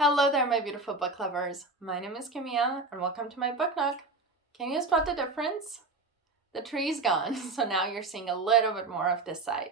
Hello there, my beautiful book lovers. My name is Kimia, and welcome to my book nook. Can you spot the difference? The tree's gone, so now you're seeing a little bit more of this side.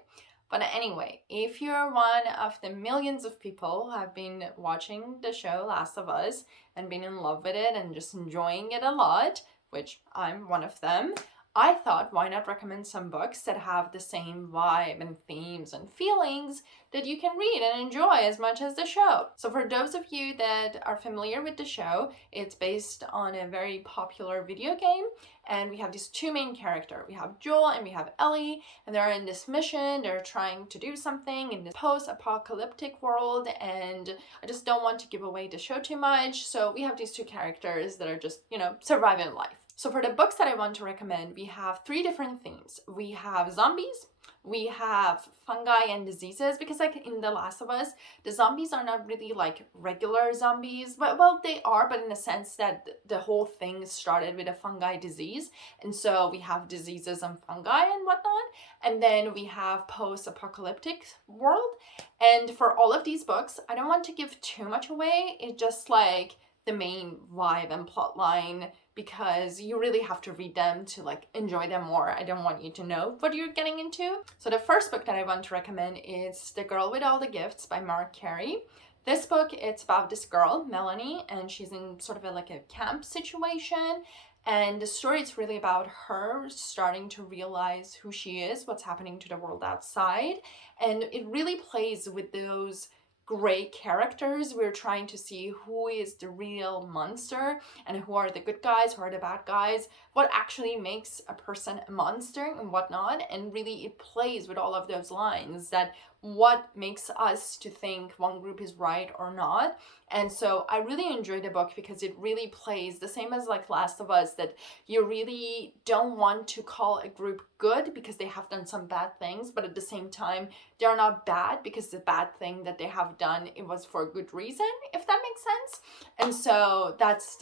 But anyway, if you're one of the millions of people who have been watching the show Last of Us and been in love with it and just enjoying it a lot, which I'm one of them, I thought, why not recommend some books that have the same vibe and themes and feelings that you can read and enjoy as much as the show. So for those of you that are familiar with the show, it's based on a very popular video game, and we have these two main characters. We have Joel and we have Ellie, and they're in this mission. They're trying to do something in this post-apocalyptic world, and I just don't want to give away the show too much. So we have these two characters that are just, surviving life. So for the books that I want to recommend, we have three different themes. We have zombies, we have fungi and diseases, because like in The Last of Us, the zombies are not really like regular zombies, but well, they are, but in the sense that the whole thing started with a fungi disease. And so we have diseases and fungi and whatnot. And then we have post-apocalyptic world. And for all of these books, I don't want to give too much away. It's just like the main vibe and plot line, because you really have to read them to like enjoy them more. I don't want you to know what you're getting into. So the first book that I want to recommend is The Girl with All the Gifts by Mark Carey. This book, it's about this girl, Melanie, and she's in sort of a camp situation. And the story is really about her starting to realize who she is, what's happening to the world outside. And it really plays with those gray characters. We're trying to see who is the real monster and who are the good guys, who are the bad guys, what actually makes a person a monster and whatnot. And really it plays with all of those lines, that what makes us to think one group is right or not. And so I really enjoyed the book because it really plays the same as like Last of Us, that you really don't want to call a group good because they have done some bad things, but at the same time they're not bad because the bad thing that they have done, it was for a good reason, if that makes sense. And so that's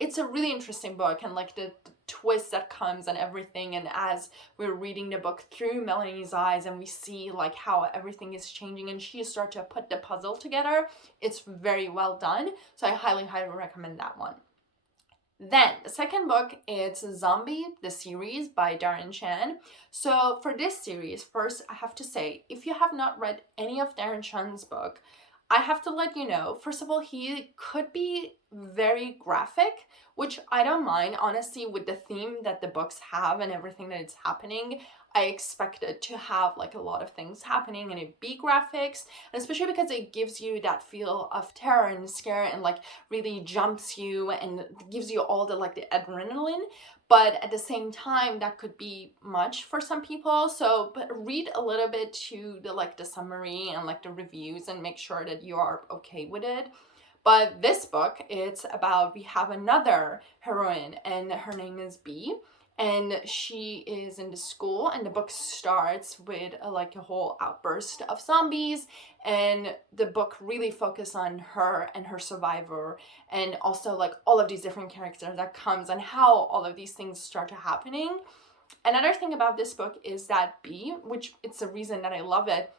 it's a really interesting book, and like the twist that comes and everything. And as we're reading the book through Melanie's eyes and we see like how everything is changing and she starts to put the puzzle together, it's very well done. So I highly recommend that one. Then the second book, it's Zom-B, the series by Darren Shan. So for this series, first I have to say, if you have not read any of Darren Shan's book, I have to let you know, first of all, he could be very graphic, which I don't mind, honestly, with the theme that the books have and everything that it's happening. I expected to have like a lot of things happening and it be graphics, and especially because it gives you that feel of terror and scare and like really jumps you and gives you all the like the adrenaline. But at the same time, that could be much for some people. So but read a little bit to the summary and like the reviews and make sure that you are okay with it. But this book, it's about, we have another heroine and her name is B, and she is in the school, and the book starts with a whole outburst of zombies, and the book really focuses on her and her survivor, and also like all of these different characters that comes and how all of these things start to happening. Another thing about this book is that B, which it's the reason that I love it,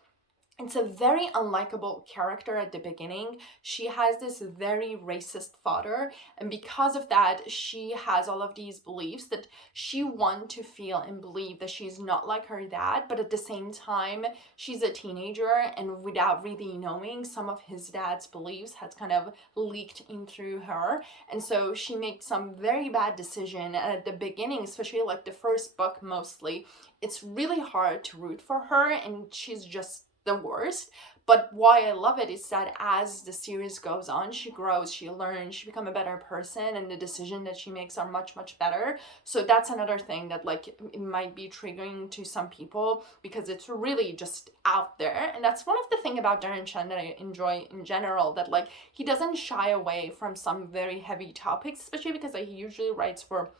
it's a very unlikable character at the beginning. She has this very racist father, and because of that, she has all of these beliefs that she wants to feel and believe that she's not like her dad, but at the same time, she's a teenager, and without really knowing, some of his dad's beliefs has kind of leaked in through her, and so she makes some very bad decision. And at the beginning, especially like the first book mostly, it's really hard to root for her, and she's just the worst. But why I love it is that as the series goes on, she grows, she learns, she becomes a better person, and the decision that she makes are much, much better. So that's another thing that like it might be triggering to some people, because it's really just out there. And that's one of the things about Darren Shan that I enjoy in general, that like he doesn't shy away from some very heavy topics, especially because like, he usually writes for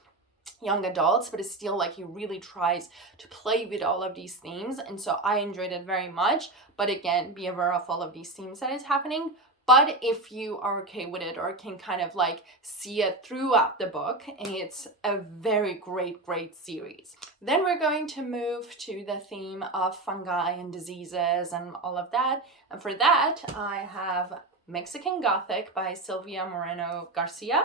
young adults, but it's still like he really tries to play with all of these themes, and so I enjoyed it very much. But again, be aware of all of these themes that is happening. But if you are okay with it or can kind of like see it throughout the book, it's a very great series. Then we're going to move to the theme of fungi and diseases and all of that. And for that, I have Mexican Gothic by Silvia Moreno Garcia.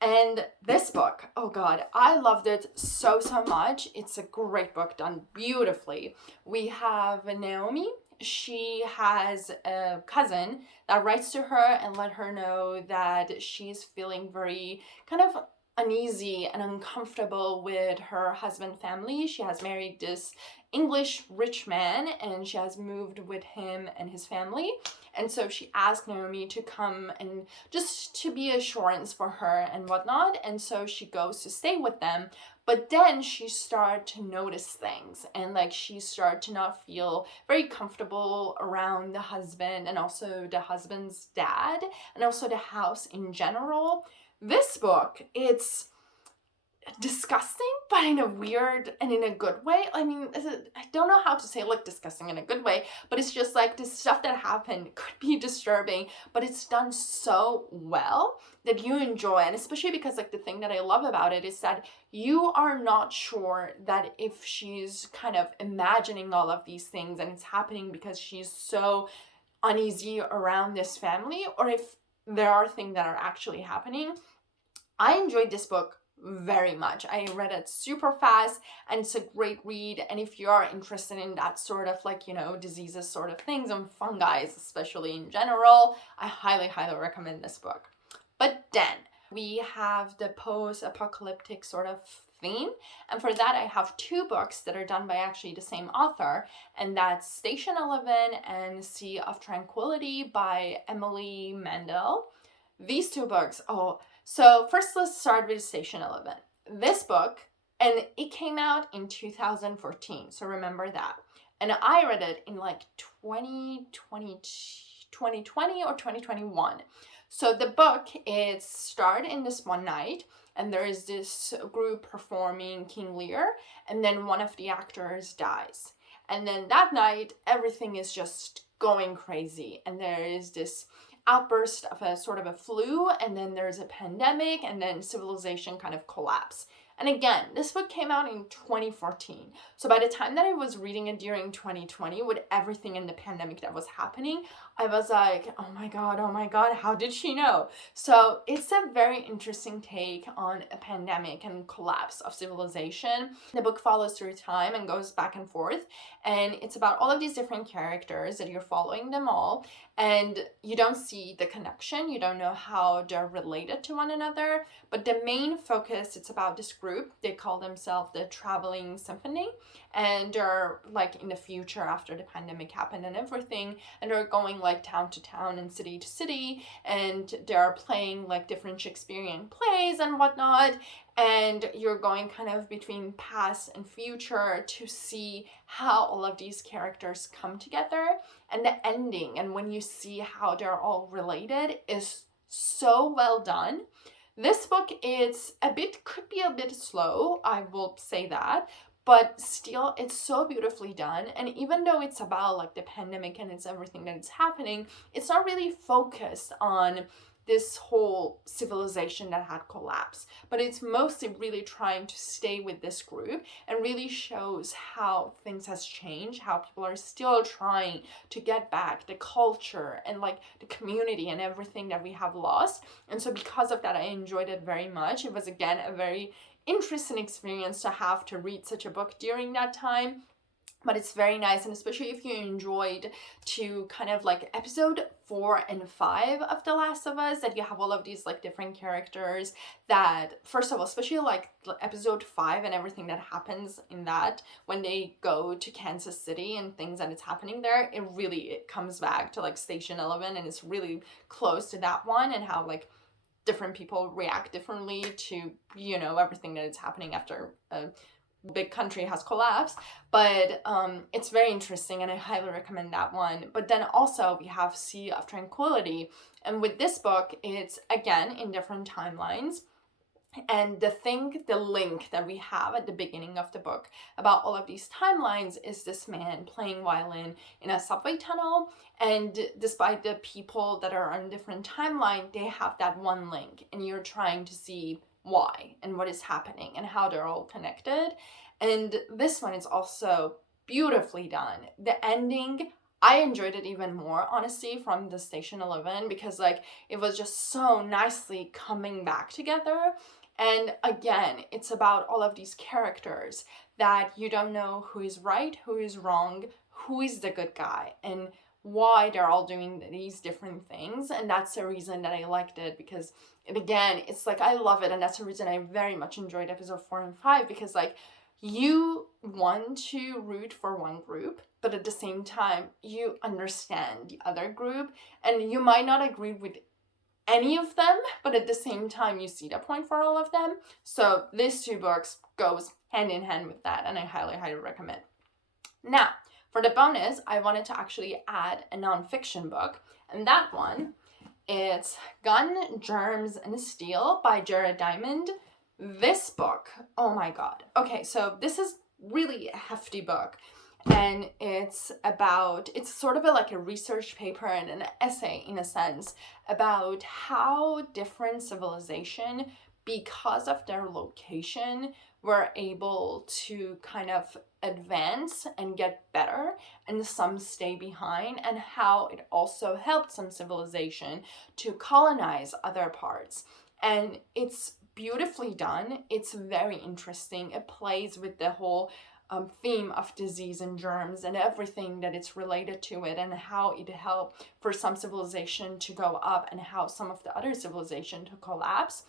And this book, oh God, I loved it so much. It's a great book, done beautifully. We have Naomi. She has a cousin that writes to her and let her know that she's feeling very kind of uneasy and uncomfortable with her husband family. She has married this English rich man and she has moved with him and his family. And so she asked Naomi to come and just to be assurance for her and whatnot. And so she goes to stay with them. But then she started to notice things and like she started to not feel very comfortable around the husband and also the husband's dad and also the house in general. This book, it's disgusting, but in a weird and in a good way. I mean, I don't know how to say like disgusting in a good way, but it's just like this stuff that happened could be disturbing, but it's done so well that you enjoy. And especially because like the thing that I love about it is that you are not sure that if she's kind of imagining all of these things and it's happening because she's so uneasy around this family, or if there are things that are actually happening. I enjoyed this book very much. I read it super fast and it's a great read. And if you are interested in that sort of like, you know, diseases sort of things and fungi, especially in general, I highly recommend this book. But then we have the post-apocalyptic sort of theme. And for that, I have two books that are done by actually the same author. And that's Station 11 and Sea of Tranquility by Emily Mandel. These two books, so first let's start with Station 11. This book, and it came out in 2014, so remember that. And I read it in like 2020 or 2021. So the book, it started in this one night, and there is this group performing King Lear, and then one of the actors dies. And then that night, everything is just going crazy, and there is this outburst of a sort of a flu, and then there's a pandemic, and then civilization kind of collapse. And again, this book came out in 2014. So by the time that I was reading it during 2020 with everything in the pandemic that was happening, I was like, oh my God, how did she know? So it's a very interesting take on a pandemic and collapse of civilization. The book follows through time and goes back and forth. And it's about all of these different characters that you're following them all. And you don't see the connection. You don't know how they're related to one another. But the main focus, it's about this group. They call themselves the Traveling Symphony. And they're like in the future after the pandemic happened and everything. And they're going like town to town and city to city. And they're playing like different Shakespearean plays and whatnot. And you're going kind of between past and future to see how all of these characters come together. And the ending, and when you see how they're all related, is so well done. This book could be a bit slow, I will say that, but still it's so beautifully done. And even though it's about like the pandemic and it's everything that is happening, it's not really focused on this whole civilization that had collapsed, but it's mostly really trying to stay with this group and really shows how things has changed, how people are still trying to get back the culture and like the community and everything that we have lost. And so because of that, I enjoyed it very much. It was again a very interesting experience to have to read such a book during that time. But it's very nice, and especially if you enjoyed to kind of like episode 4 and 5 of The Last of Us, that you have all of these like different characters that, first of all, especially like episode 5 and everything that happens in that, when they go to Kansas City and things that is happening there, it comes back to like Station 11, and it's really close to that one, and how like different people react differently to, you know, everything that is happening after a big country has collapsed. But it's very interesting, and I highly recommend that one. But then also we have Sea of Tranquility, and with this book it's again in different timelines. And the link that we have at the beginning of the book about all of these timelines is this man playing violin in a subway tunnel. And despite the people that are on different timeline, they have that one link, and you're trying to see why and what is happening and how they're all connected. And this one is also beautifully done. The ending, I enjoyed it even more, honestly, from the Station 11, because like it was just so nicely coming back together. And again, it's about all of these characters that you don't know who is right, who is wrong, who is the good guy, and why they're all doing these different things. And that's the reason that I liked it, because again, it's like I love it, and that's the reason I very much enjoyed episode 4 and 5, because like you want to root for one group, but at the same time you understand the other group, and you might not agree with any of them, but at the same time you see the point for all of them. So these two books goes hand in hand with that, and I highly recommend. Now, for the bonus, I wanted to actually add a nonfiction book, and that one, it's Gun, Germs, and Steel by Jared Diamond. This book, oh my god. Okay, so this is really a hefty book, and it's sort of like a research paper and an essay in a sense about how different civilization, because of their location, were able to kind of advance and get better, and some stay behind, and how it also helped some civilization to colonize other parts. And it's beautifully done. It's very interesting. It plays with the whole theme of disease and germs and everything that it's related to it, and how it helped for some civilization to go up and how some of the other civilization to collapse.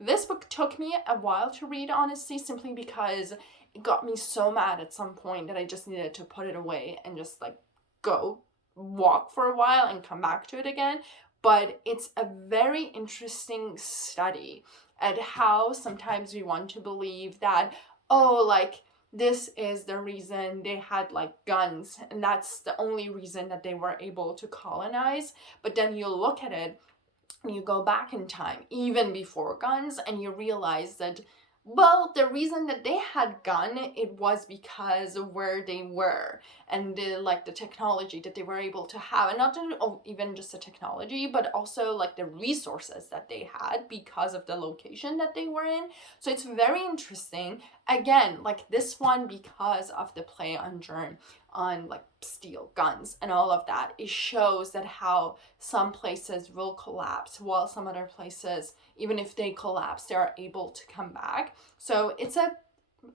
This book took me a while to read, honestly, simply because it got me so mad at some point that I just needed to put it away and just like go walk for a while and come back to it again. But it's a very interesting study at how sometimes we want to believe that, oh, like this is the reason they had like guns and that's the only reason that they were able to colonize. But then you look at it, you go back in time, even before guns, and you realize that, well, the reason that they had gun, it was because of where they were and the technology that they were able to have, and not even just the technology, but also like the resources that they had because of the location that they were in. So it's very interesting. Again, like this one, because of the play on germ, on like steel, guns, and all of that, it shows that how some places will collapse while some other places, even if they collapse, they are able to come back. So it's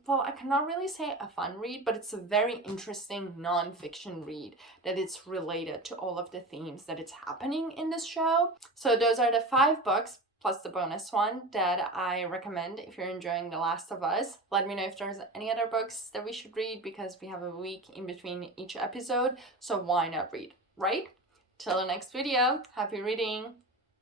I cannot really say a fun read, but it's a very interesting non-fiction read that it's related to all of the themes that it's happening in this show. So those are the 5 books plus the bonus one that I recommend if you're enjoying The Last of Us. Let me know if there's any other books that we should read, because we have a week in between each episode, so why not read, right? Till the next video, happy reading!